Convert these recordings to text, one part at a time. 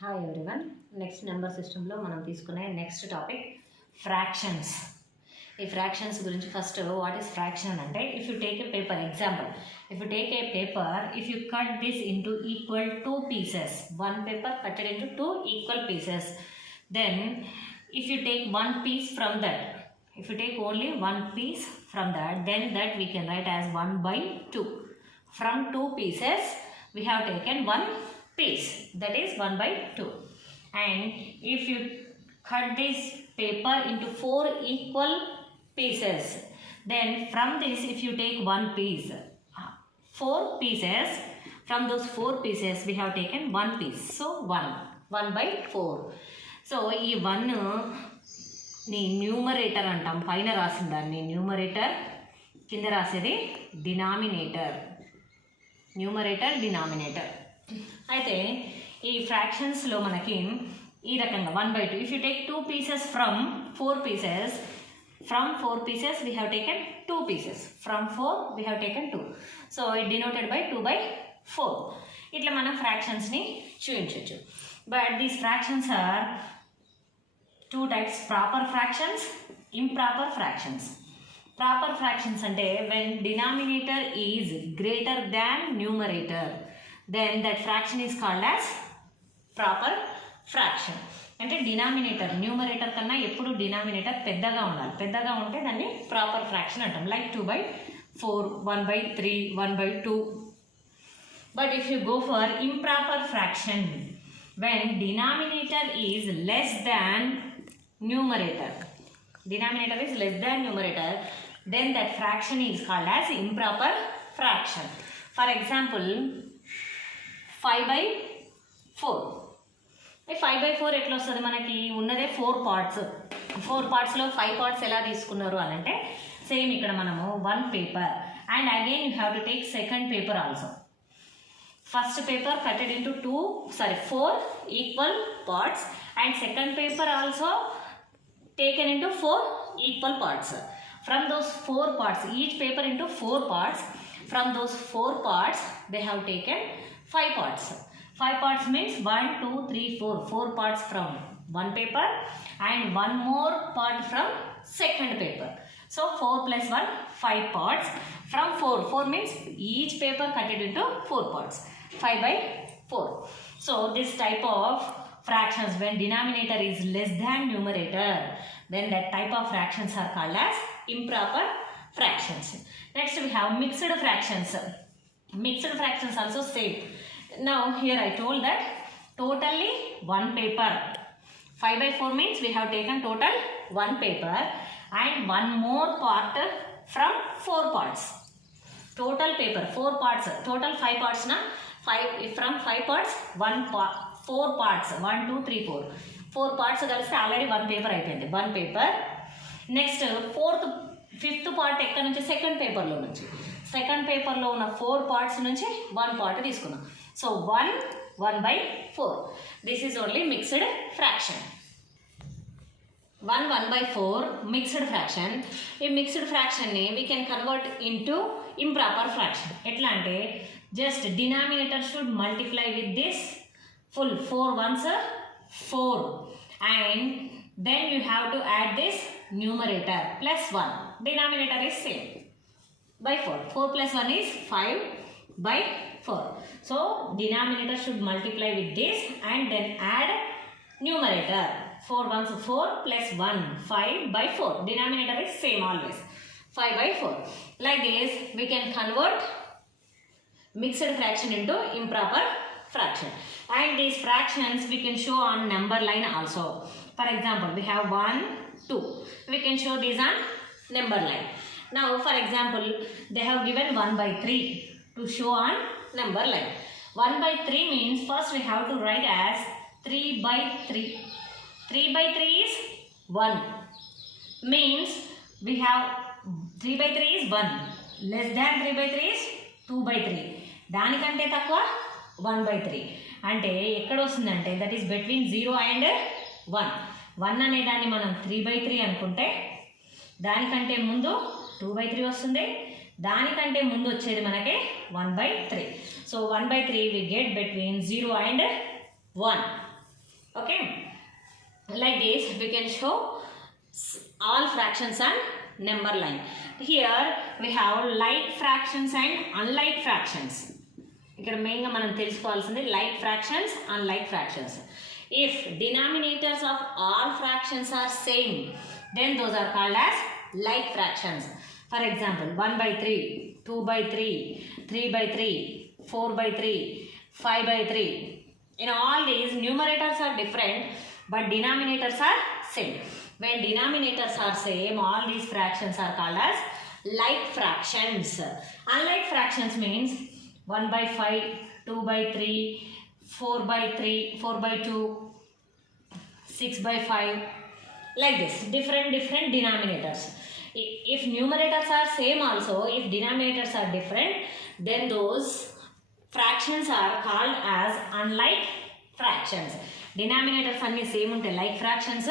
Hi everyone. Next number system lo manam teesukune next topic fractions. Fractions gurinchi first what is fraction ante, if you take a paper, example, if you take a paper, if you cut this into equal two pieces, one paper cut it into two equal pieces, then if you take one piece from that, if you take only one piece from that, then that we can write as 1/2. From two pieces we have taken one piece, that is 1/2. And if you cut this paper into four equal pieces, then from this if you take one piece, four pieces, from those four pieces we have taken one piece, so 1/4. so ఈ 1 ని numerator అంటాం, పైన రాసిన దాన్ని numerator, కింద రాసేది denominator. Numerator, denominator. అయితే ఈ ఫ్రాక్షన్స్లో మనకి ఈ రకంగా 1/2. If you take 2 pieces from 4 pieces, from 4 pieces we have taken 2 pieces, from 4 we have taken 2, so it denoted by 2/4. ఇట్లా మనం ఫ్రాక్షన్స్ని చూపించవచ్చు. But these fractions are two types: proper fractions, improper fractions. Proper fractions అంటే when denominator is greater than numerator, then that fraction is called as proper fraction. అంటే denominator numerator కన్నా ఎప్పుడు denominator పెద్దగా ఉండాలి, పెద్దగా ఉంటే దాన్ని ప్రాపర్ ఫ్రాక్షన్ అంటాం, like 2/4, 1/3, 1/2. But if you go for improper fraction, when denominator is less than numerator, denominator is less than numerator, then that fraction is called as improper fraction. For example, 5/4. 5/4 ఎట్లా వస్తుంది? మనకి ఉన్నదే 4 parts, 4 పార్ట్స్లో 5 parts ఎలా తీసుకున్నారు అని అంటే, same ఇక్కడ మనము 1 paper and again you have to take second paper also. First paper cutted into 4 equal parts and second paper also taken into 4 equal parts. From those 4 parts, each paper into 4 parts, from those 4 parts they have taken 5 parts. 5 parts means 1, 2, 3, 4 parts from one paper and one more part from second paper. So 4 plus 1, 5 parts from 4 means each paper cut it into 4 parts, 5/4. So this type of fractions, when denominator is less than numerator, then that type of fractions are called as improper fractions. Next we have mixed fractions. Mixed fractions also same. Now here I told that totally one paper, 5/4 means we have taken total one paper and one more part from 4 parts. Total paper 4 parts, total 5 parts na, 5 from 5 parts 4 parts, 1, 2, 3, 4 parts కలిస్తే already 1 paper అయిపోయింది, 1 paper. Next 5th part ఎక్కడ నుంచి? Second పేపర్లో నుంచి. Second పేపర్లో ఉన్న 4 parts నుంచి 1 part తీసుకున్నాం, so 1/4. This is only mixed fraction. 1/4 mixed fraction. ఈ మిక్స్డ్ ఫ్రాక్షన్ని we can convert into improper fraction. ఎట్లా అంటే, just denominator should multiply with this full 4 ones are 4 and then you have to add this numerator plus 1. Denominator is same by 4. 4 plus 1 is 5/4. So denominator should multiply with this and then add numerator. 4 ones are 4 plus 1, 5/4. Denominator is same always, 5/4. Like this we can convert mixed fraction into improper fraction. And these fractions we can show on number line also. For example, we have 1, 2. We can show these on number line. Now for example, they have given 1/3 to show on number line. 1/3 means first we have to write as 3/3. 3/3 is 1. Means we have 3/3 is 1. Less than 3/3 is 2/3. దానికంటే తక్కువ 1/3. అంటే ఎక్కడ వస్తుందంటే that is between 0 and 1. 1 అనే దాన్ని మనం 3/3 అనుకుంటే దానికంటే ముందు 2/3 వస్తుంది, దానికంటే ముందు వచ్చేది మనకి 1/3. So 1/3 we get between 0 and 1. Okay, like this we can show all fractions and number line. Here we have like fractions and unlike fractions. ఇక్కడ మెయిన్గా మనం తెలుసుకోవాల్సింది like fractions unlike fractions. If denominators of all fractions are same, then those are called as like fractions. For example, 1/3, 2/3, 3/3, 4/3, 5/3. In all these, numerators are different but denominators are same. When denominators are same, all these fractions are called as like fractions. Unlike fractions means 1/5, 2/3, 4/3, 4/2, 6/5, like this. Different denominators. If numerators are same also, if denominators are different, then those fractions are called as unlike fractions. Denominators అన్ని same ఉంటాయి like fractions,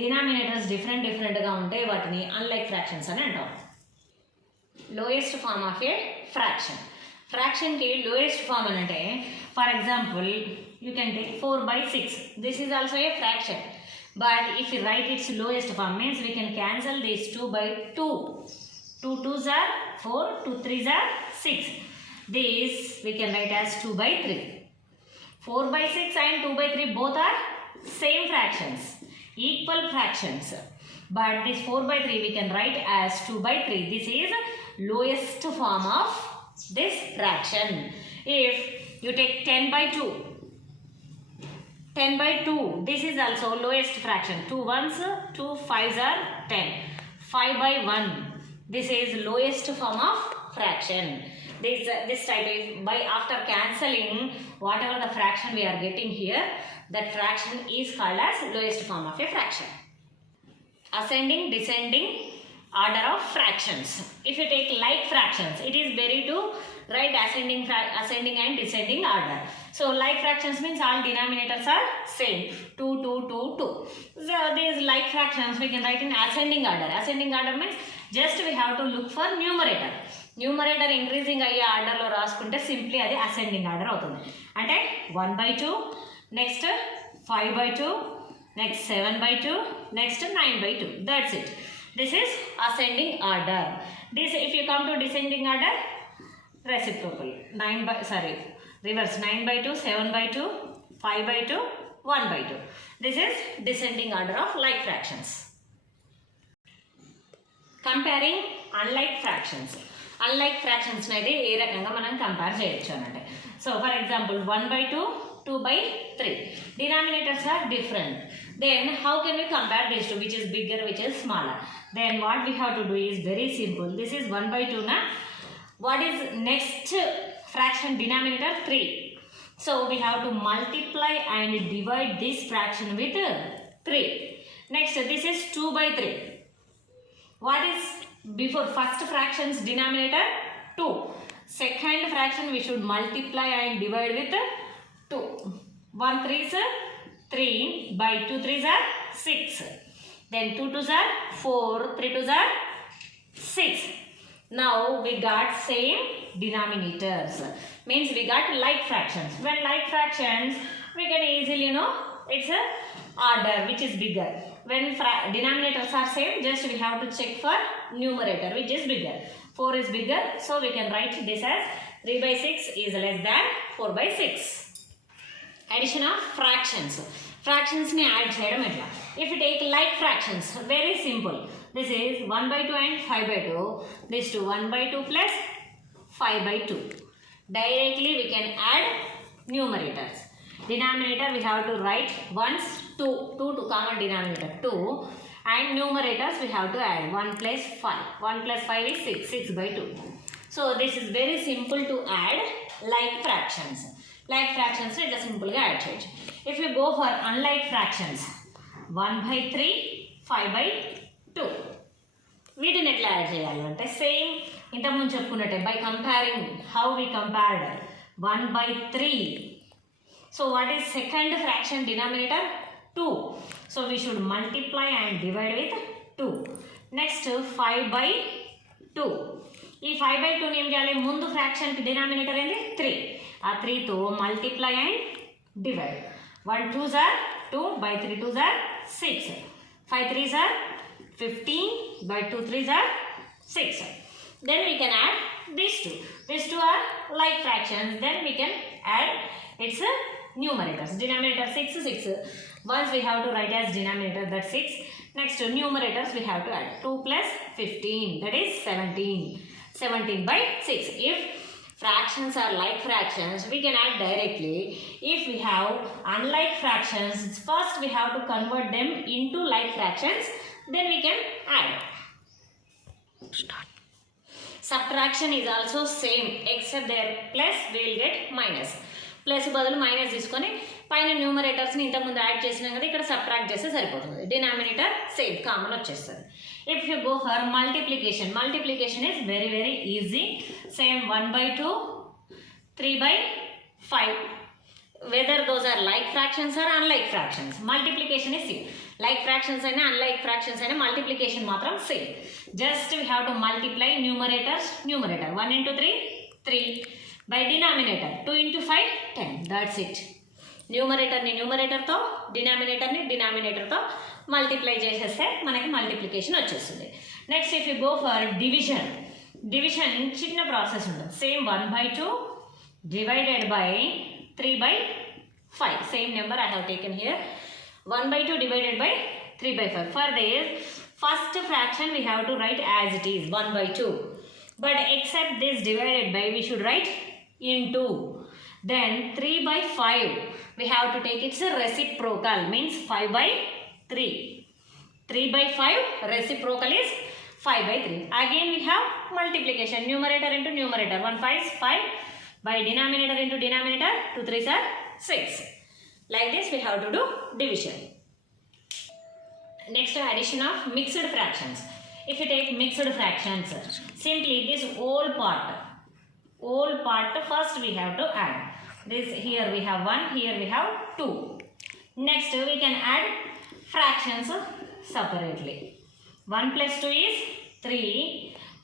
denominators డిఫరెంట్గా ఉంటాయి, వాటిని unlike fractions అని అంటాం. Lowest form of a fraction. ఫ్రాక్షన్కి lowest form అని అంటే, for example you can take 4/6. This is also a fraction. But if you write its lowest form, means we can cancel these 2/2. 2 2s are 4, 2 3s are 6. This we can write as 2/3. 4/6 and 2/3 both are same fractions, equal fractions. But this 4/3 we can write as 2/3. This is lowest form of this fraction. If you take 10/2, 10/2, this is also lowest fraction. 2 1s, 2 5s are 10. 5/1, this is lowest form of fraction. This type is by after cancelling whatever the fraction we are getting here, that fraction is called as lowest form of a fraction. Ascending, descending order of fractions. If you take like fractions, it is better to write ascending and descending order. So like fractions means all denominators are same, 2 2 2 2. So these like fractions we can write in ascending order. Ascending order means just we have to look for numerator. Numerator increasing అయ్యే ఆర్డర్లో రాసుకుంటే simply అది ascending order అవుతుంది. అంటే 1/2, next 5/2, next 7/2, next 9/2. That's it. This is ascending order. If you come to descending order, reciprocal. Reverse. 9/2, 7/2, 5/2, 1/2. This is descending order of like fractions. Comparing unlike fractions. Unlike fractions అనేది ఏ రకంగా మనం compare చేయొచ్చు అన్నట్టు. So for example 1/2, 2/3. Denominators are different. Then how can we compare these two, which is bigger, which is smaller? Then what we have to do is very simple. This is 1/2 na. What is next fraction denominator? 3. So we have to multiply and divide this fraction with 3. Next, this is 2/3. What is before first fraction's denominator? 2. Second fraction we should multiply and divide with 2. 1 3s 3 by 2 3s are 6. Then 2 2s are 4, 3 2s are 6. Now we got same denominators. Means we got like fractions. When like fractions, we can easily know it's a order which is bigger. When denominators are same, just we have to check for numerator which is bigger. 4 is bigger, so we can write this as 3/6 is less than 4/6. Addition of fractions. Fractions ni add cheyadam etla. If you take like fractions, very simple. This is 1/2 and 5/2. This to 1/2 plus 5/2. Directly we can add numerators. Denominator we have to write once 2 to common denominator 2, and numerators we have to add 1 plus 5. 1 plus 5 is 6. 6/2. So this is very simple to add like fractions. Like fractions ఇట్లా సింపుల్గా add చేయొచ్చు. If you go for unlike fractions, 1/3, 5/2. వీటిని ఎట్లా add చేయాలి అంటే same ఇంతకుముందు చెప్పుకున్నట్టే by comparing how we compared 1/3. So what is second fraction denominator? 2. So we should multiply and divide with 2. Next 5/2. ఈ 5/2 ఏం చేయాలి? ముందు ఫ్రాక్షన్ కి డినామినేటర్ ఏంటి? 3. ఆ 3 తో multiply and divide. 1 2s are 2 by 3 2s are 6. 5 3s are 15 by 2 3s are 6. Then we can add these two. These two are like fractions. Then we can add its numerators. Denominator 6 6. Once we have to write as denominator that 6. Next numerators we have to add 2 plus 15, that is 17. 17 by 6. If fractions are like fractions, we can add directly. If we have unlike fractions, first we have to convert them into like fractions, then we can add. Start. Subtraction is also same, except there plus we will get minus. Plus బదులు minus తీసుకొని పైన న్యూమరేటర్స్ని ఇంతకుముందు add చేసినాం కదా, ఇక్కడ subtract చేస్తే సరిపోతుంది. Denominator same common వచ్చేస్తుంది. If you go for multiplication, multiplication is very very easy. Same 1/2, 3/5. Whether those are like fractions or unlike fractions. Multiplication is same. Like fractions అయినా అన్లైక్ ఫ్రాక్షన్స్ అయినా multiplication మాత్రం same. Just we have to multiply numerators. Numerator 1 into 3 3 by denominator 2 into 5 10. That's it. న్యూమరేటర్ని న్యూమరేటర్తో, డినామినేటర్ని డినామినేటర్తో multiply చేసేస్తే మనకి multiplication వచ్చేస్తుంది. Next if you go for division, division చిన్న process ఉంటుంది. Same 1/2 divided by 3/5. Same number I have taken here. 1/2 divided by 3/5. For this first fraction we have to write as it is 1/2. But except this divided by we should write into. Then 3/5 we have to take its reciprocal, means 5/3. 3/5 reciprocal is 5/3. Again we have multiplication, numerator into numerator. 1 5 5 by denominator into denominator. 2 3s are 6. Like this we have to do division. Next, addition of mixed fractions. If you take mixed fractions, simply this whole part first we have to add. This here we have 1, here we have 2. Next we can add fractions separately. 1 plus 2 is 3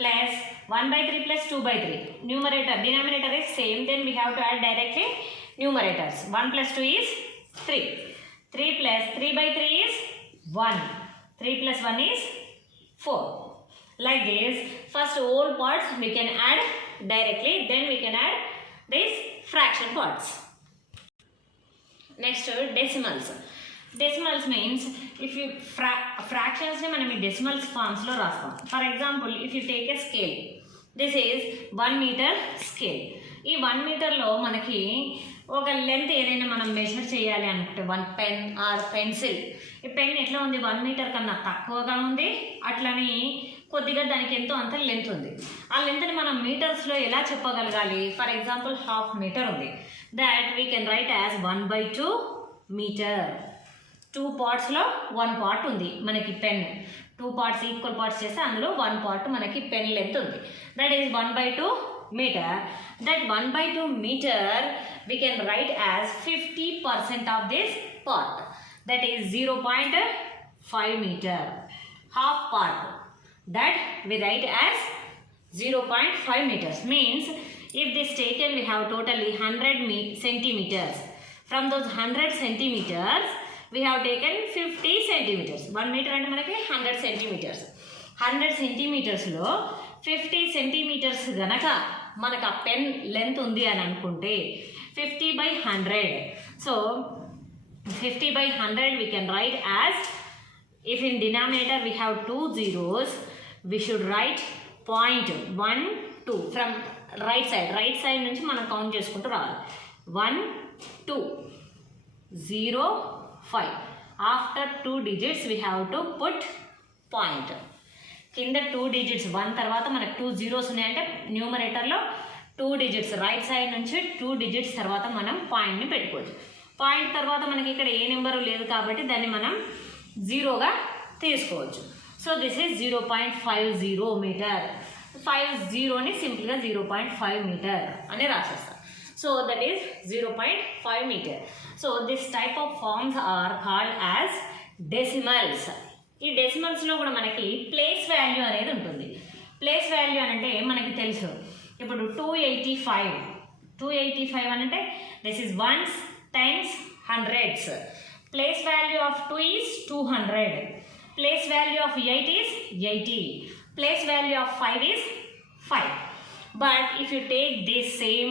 plus 1/3 plus 2/3. Numerator, denominator is same, then we have to add directly numerators. 1 plus 2 is 3. 3 plus 3/3 is 1. 3 plus 1 is 4. Like this, first all parts we can add directly, then we can add these fraction parts. Next, decimals. Decimals means if you fractions ni manam decimals forms lo rastam. For example, if you take a scale, this is 1 meter scale. ఈ 1 మీటర్లో మనకి ఒక length ఏదైనా మనం measure చేయాలి అనుకుంటే 1 pen or pencil, ఈ pen ఎట్లా ఉంది 1 మీటర్ కన్నా తక్కువగా ఉంది, అట్లని కొద్దిగా దానికి ఎంతో అంత లెంత్ ఉంది. ఆ లెంత్ని మనం మీటర్స్లో ఎలా చెప్పగలగాలి? ఫర్ ఎగ్జాంపుల్ 1/2 మీటర్ ఉంది, that we can write as 1/2 metre. 2 పార్ట్స్లో 1 పార్ట్ ఉంది మనకి పెన్. 2 పార్ట్స్ ఈక్వల్ పార్ట్స్ చేస్తే అందులో 1 పార్ట్ మనకి పెన్ లెంత్ ఉంది. That is 1/2 meter. That 1/2 meter we can write as 50% of this part. That is 0.5 meter. Half part. That we write as 0.5 meters. Means if this taken we have totally 100 centimeters. From those 100 centimeters we have taken 50 centimeters. 1 meter అంటే మనకి 100 centimeters. 100 centimeters లో 50 centimeters గనక మనకు ఆ pen length ఉంది అని అనుకుంటే 50/100. So 50/100 we can write as, if in denominator we have 2 zeros, we should write 0.12 from right side నుంచి మనం కౌంట్ చేసుకుంటూ రావాలి. 1 2 0 5. After 2 digits we have to put point. కింద 2 digits 1 తర్వాత మనకు 2 zeros ఉన్నాయంటే న్యూమరేటర్లో 2 digits రైట్ సైడ్ నుంచి 2 digits తర్వాత మనం పాయింట్ని పెట్టుకోవచ్చు. పాయింట్ తర్వాత మనకి ఇక్కడ ఏ నెంబరు లేదు కాబట్టి దాన్ని మనం జీరోగా తీసుకోవచ్చు. So this is 0.50 metre. 50ని సింపుల్గా 0.5 మీటర్ అని రాసేస్తాం. So that is 0.5 metre. So this type of forms are called as decimals. ఈ డెసిమల్స్లో కూడా మనకి ప్లేస్ వాల్యూ అనేది ఉంటుంది. ప్లేస్ వాల్యూ అని అంటే మనకి తెలుసు. ఇప్పుడు 285 అని అంటే this is ones, tens, hundreds. Place value of 2 is 200. Place value of 8 is 80. Place value of 5 is 5. But if you take this same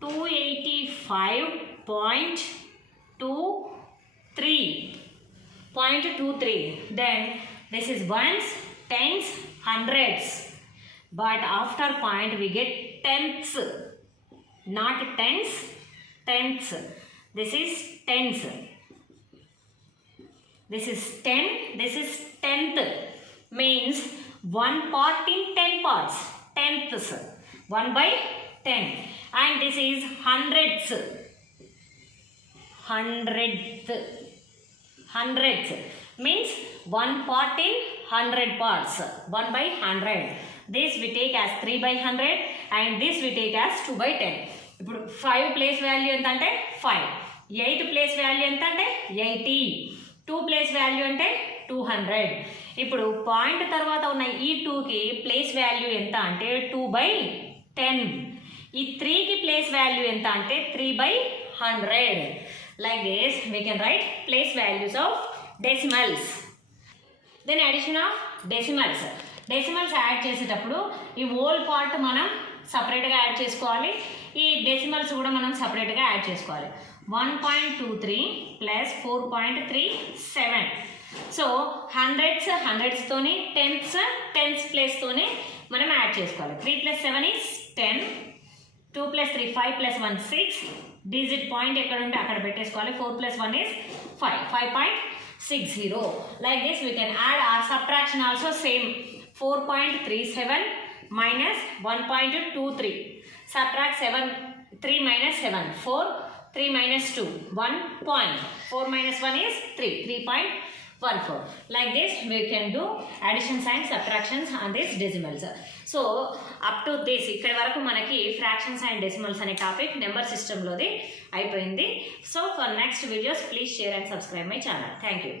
285.23, then this is ones, tens, hundreds. But after point we get tenths, not tens, tenths. This is tens. This is 10, this is tenth. Means 1 part in 10 parts. Tenths. 1 by 10. And this is hundredths. Hundredths. Means 1 part in 100 parts. 1 by 100. This we take as 3 by 100 and this we take as 2 by 10. ఇప్పుడు 5 place value ఎంత అంటే 5. 8 place value ఎంత అంటే 80. 2 place value అంటే 200. ఇప్పుడు point తర్వాత ఉన్న ఈ 2కి ప్లేస్ వాల్యూ ఎంత అంటే 2 by 10. ఈ 3కి ప్లేస్ వాల్యూ ఎంత అంటే 3 by 100. Like this we can write place values of decimals. Then addition of decimals. Decimals add చేసేటప్పుడు ఈ హోల్ పార్ట్ మనం సపరేట్గా యాడ్ చేసుకోవాలి. ఈ డెసిమల్స్ కూడా మనం సపరేట్గా యాడ్ చేసుకోవాలి. 1.23 ప్లస్ 4.37. సో హండ్రెడ్స్తోని టెన్స్ ప్లేస్తోనే మనం యాడ్ చేసుకోవాలి. 3 + 7 is 10. 2 + 3 5 + 1 6. డిజిట్ పాయింట్ ఎక్కడ ఉంటే అక్కడ పెట్టేసుకోవాలి. 4 + 1 is 5. 5.60. Like this we can add our subtraction also same. 4.37 minus 1.23. Subtract 7. 3 minus 7. 4. 3 minus 2. 1 point. 4 minus 1 is 3. 3.14. Like this we can do additions and subtractions on these decimals. So up to this ఇక్కడ వరకు మనకి fractions and decimals అనే topic number సిస్టంలోది అయిపోయింది. So for next videos please share and subscribe my channel. Thank you.